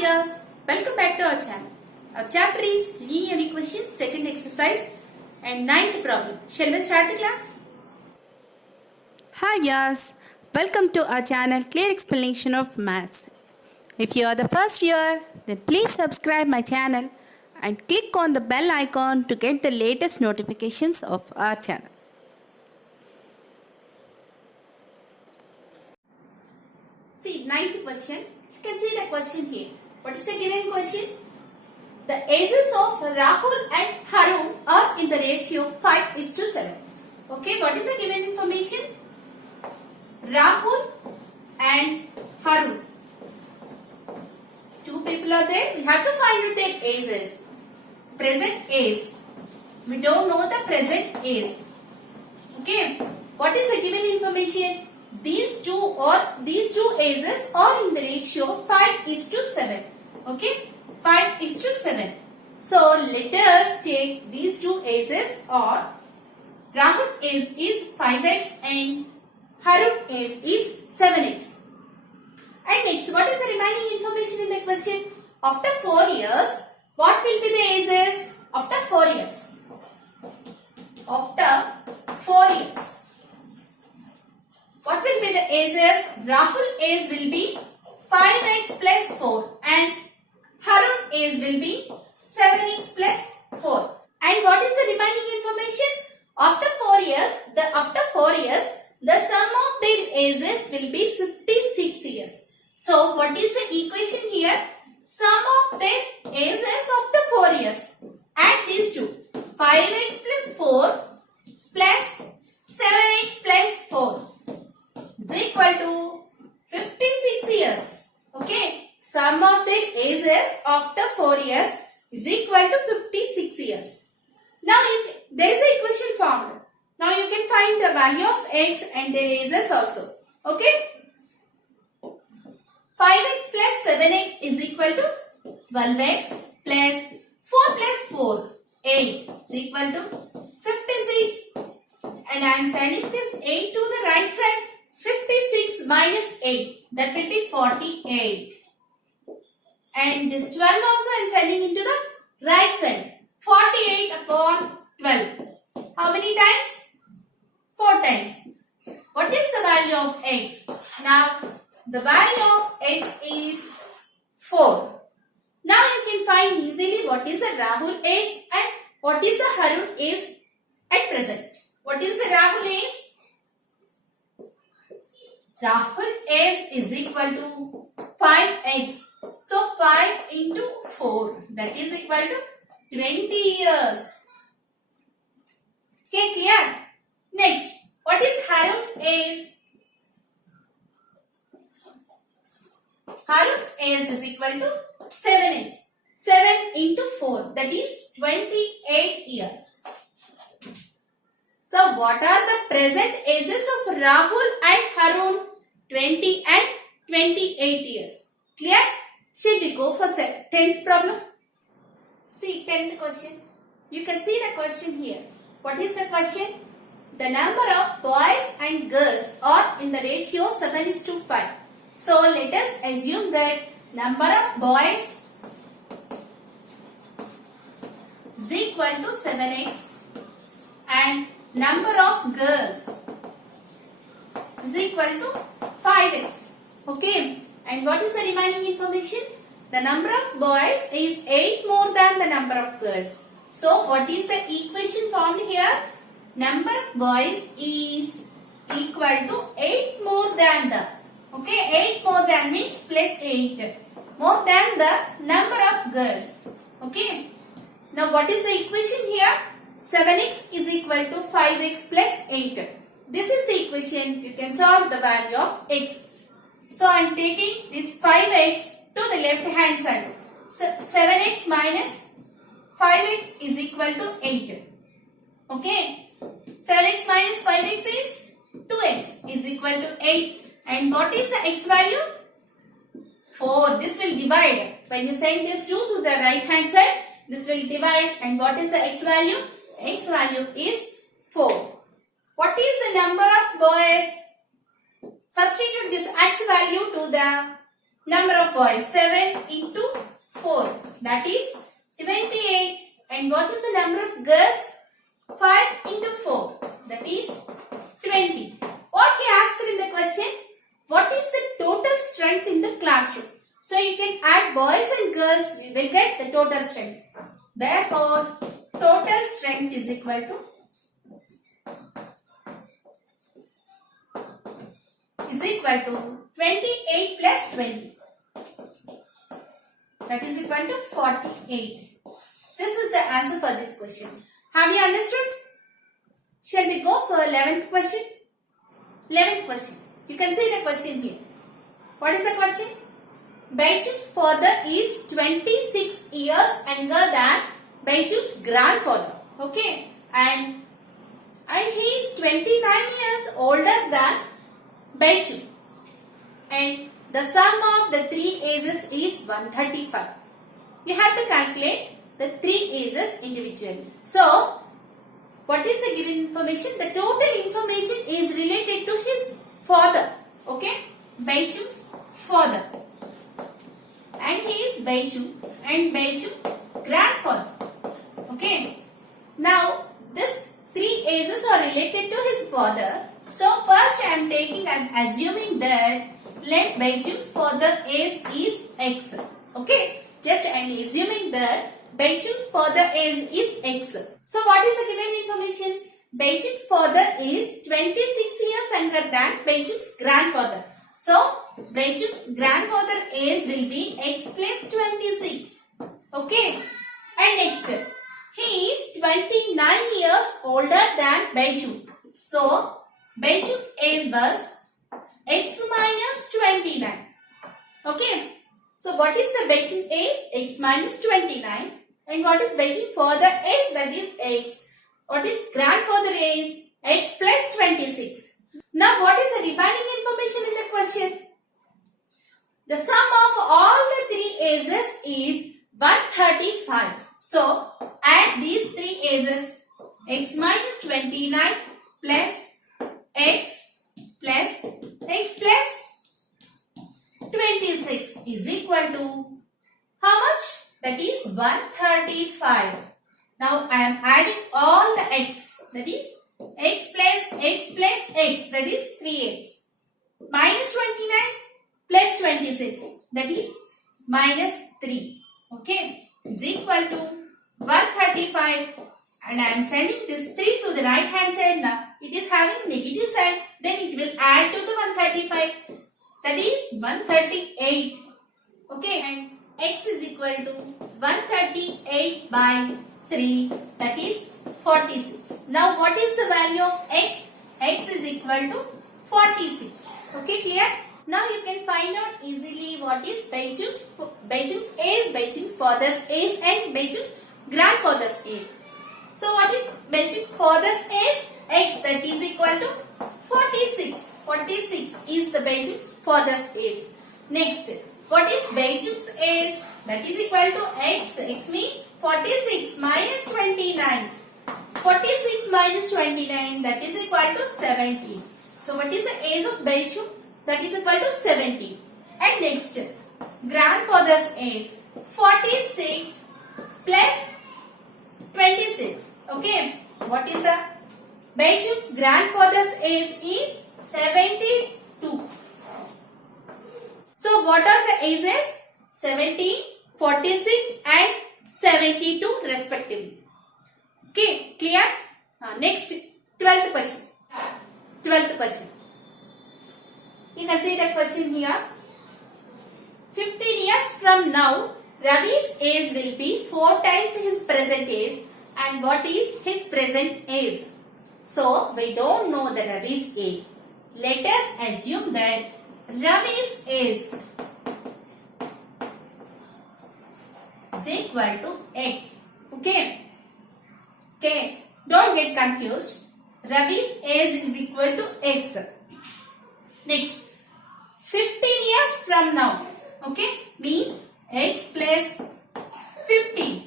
viewers, welcome back to our channel. Our chapter is Linear Equations, second exercise and ninth problem. Shall we start the class? Hi viewers, welcome to our channel Clear Explanation of Maths. If you are the first viewer, then please subscribe my channel and click on the bell icon to get the latest notifications of our channel. See, ninth question. You can see the question here. What is the given question? The ages of Rahul and Harun are in the ratio 5:7. Okay, what is the given information? Rahul and Harun. Two people are there. We have to find out their ages. Present age. We don't know the present age. Okay. What is the given information? These two ages are in the ratio 5:7. Okay. 5:7. So let us take these two ages, or Rahul age is 5x and Harun age is 7x. And next, what is the remaining information in the question? After 4 years, what will be the ages? After 4 years. After 4 years. What will be the ages? Rahul age will be 5x plus 4 and Harun age will be 7x plus 4. And what is the remaining information? After 4 years, the sum of their ages will be 56 years. So what is the equation here? Sum of their ages after 4 years. Add these two. 5x plus 4 plus 7x plus 4 is equal to 56 years. Okay. Sum of their ages after 4 years is equal to 56 years. Now there is an equation formed. Now you can find the value of x and their ages also. Okay. 5x plus 7x is equal to 12x plus 4 plus 4, 8 is equal to 56. And I am sending this 8 to the right side. 56 minus 8, that will be 48. And this 12 also I am sending into the right side. 48 upon 12. How many times? 4 times. What is the value of x? Now, the value of x is 4. Now you can find easily what is the Rahul age and what is the Harun age at present. What is the Rahul age? Rahul age is equal to 5x. So 5 into 4, that is equal to 20 years. Okay, clear? Next, what is Harun's age? Harun's age is equal to 7x. 7 into 4, that is 28 years. So what are the present ages of Rahul and Harun? 20 and 28 years. Clear? Shall we go for 10th problem? See 10th question. You can see the question here. What is the question? The number of boys and girls are in the ratio 7:5. So let us assume that number of boys is equal to 7x and number of girls is equal to 5x. Okay. And what is the remaining information? The number of boys is 8 more than the number of girls. So what is the equation formed here? Number of boys is equal to 8 more than the. Okay. 8 more than means plus 8. More than the number of girls. Okay. Now what is the equation here? 7x is equal to 5x plus 8. This is the equation. You can solve the value of x. So I am taking this 5x to the left hand side. 7x minus 5x is equal to 8. Okay. 7x minus 5x is 2x is equal to 8. And what is the x value? 4. This will divide. When you send this 2 to the right hand side, this will divide. And what is the x value? X value is 4. What is the number of boys? Substitute this x value to the number of boys. 7 into that is 28. And what is the number of girls? 5 into 4, that is 20. What he asked in the question? What is the total strength in the classroom? So you can add boys and girls, we will get the total strength. Therefore, total strength is equal to 28 plus 20. That is equal to 48. This is the answer for this question. Have you understood? Shall we go for 11th question? 11th question. You can see the question here. What is the question? Baichung's father is 26 years younger than Baichung's grandfather. Okay. And he is 29 years older than Baichung. And the sum of the three ages is 135. You have to calculate the three ages individually. So, what is the given information? The total information is related to his father. Okay? Baichung's father. And he is Baichung and Baichung grandfather. Okay? Now, this three ages are related to his father. So, first I am taking and assuming that let Baichung's father age is X. Okay? Just I am assuming that Baichung's father age is X. So, what is the given information? Baichung's father is 26 years younger than Baichung's grandfather. So, Baichung's grandfather age will be X plus 26. Okay? And next, he is 29 years older than Baichung. So, Baichung age was X minus 29. Okay? So, what is the Baichung age? X minus 29. And what is Baichung father age? That is X. What is grandfather age? X plus 26. Now, what is the remaining information in the question? The sum of all the three ages is 135. So, add these three ages. X minus 29 plus X plus X plus 26 is equal to how much? That is 135. Now I am adding all the X. That is X plus X plus X. That is 3X. Minus 29 plus 26. That is minus 3. Okay. Is equal to 135. And I am sending this 3 to the right hand side now. It is having negative sign. Then it will add to the 135. That is 138. Okay. And X is equal to 138 by 3. That is 46. Now what is the value of X? X is equal to 46. Okay, clear? Now you can find out easily what is Baichung's age, Baichung's father's age and Baichung's grandfather's age. So what is Baichung's father's age? X, that is equal to 46. 46 is the Baichung's father's age. Next, what is Baichung's age? That is equal to X. X means 46 minus 29. 46 minus 29, that is equal to 70. So what is the age of Baichung? That is equal to 70. And next, grandfather's age 46 plus 26. Okay. What is the Baichung's grandfather's age is 72. So what are the ages? 70, 46 and 72 respectively. Okay, clear? Next, 12th question. 12th question. You can see the question here. 15 years from now, Ravi's age will be 4 times his present age. And what is his present age? So, we don't know the Ravi's age. Let us assume that Ravi's age is equal to X. Okay. Okay. Don't get confused. Ravi's age is equal to X. Next. 15 years from now. Okay. Means X plus 15.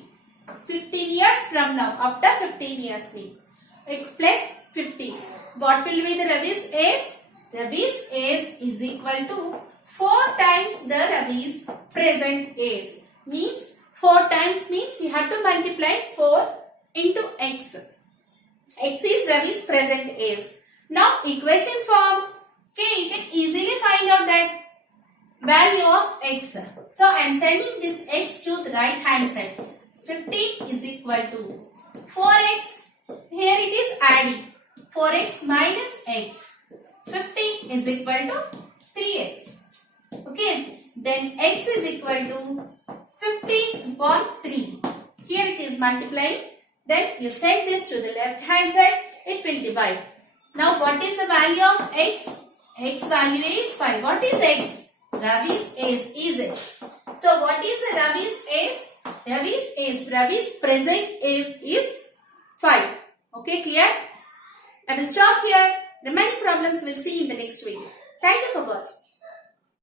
15 years from now. After 15 years means X plus 15. What will be the Ravi's age? Ravi's age is equal to 4 times the Ravi's present age. Means 4 times means you have to multiply 4 into x. X is Ravi's present age. Now equation form. Okay, you can easily find out that value of x. So I am sending this x to the right hand side. 15 is equal to 4x. Here it is adding. 4x minus x. 15 is equal to 3x. Okay. Then x is equal to 15 upon 3. Here it is multiplying. Then you send this to the left hand side. It will divide. Now what is the value of x? X value is 5. What is x? Ravi's age is x. So what is Ravi's age? Ravi's present age is 5. Okay, clear? I will stop here. Remaining problems we'll see in the next video. Thank you for watching.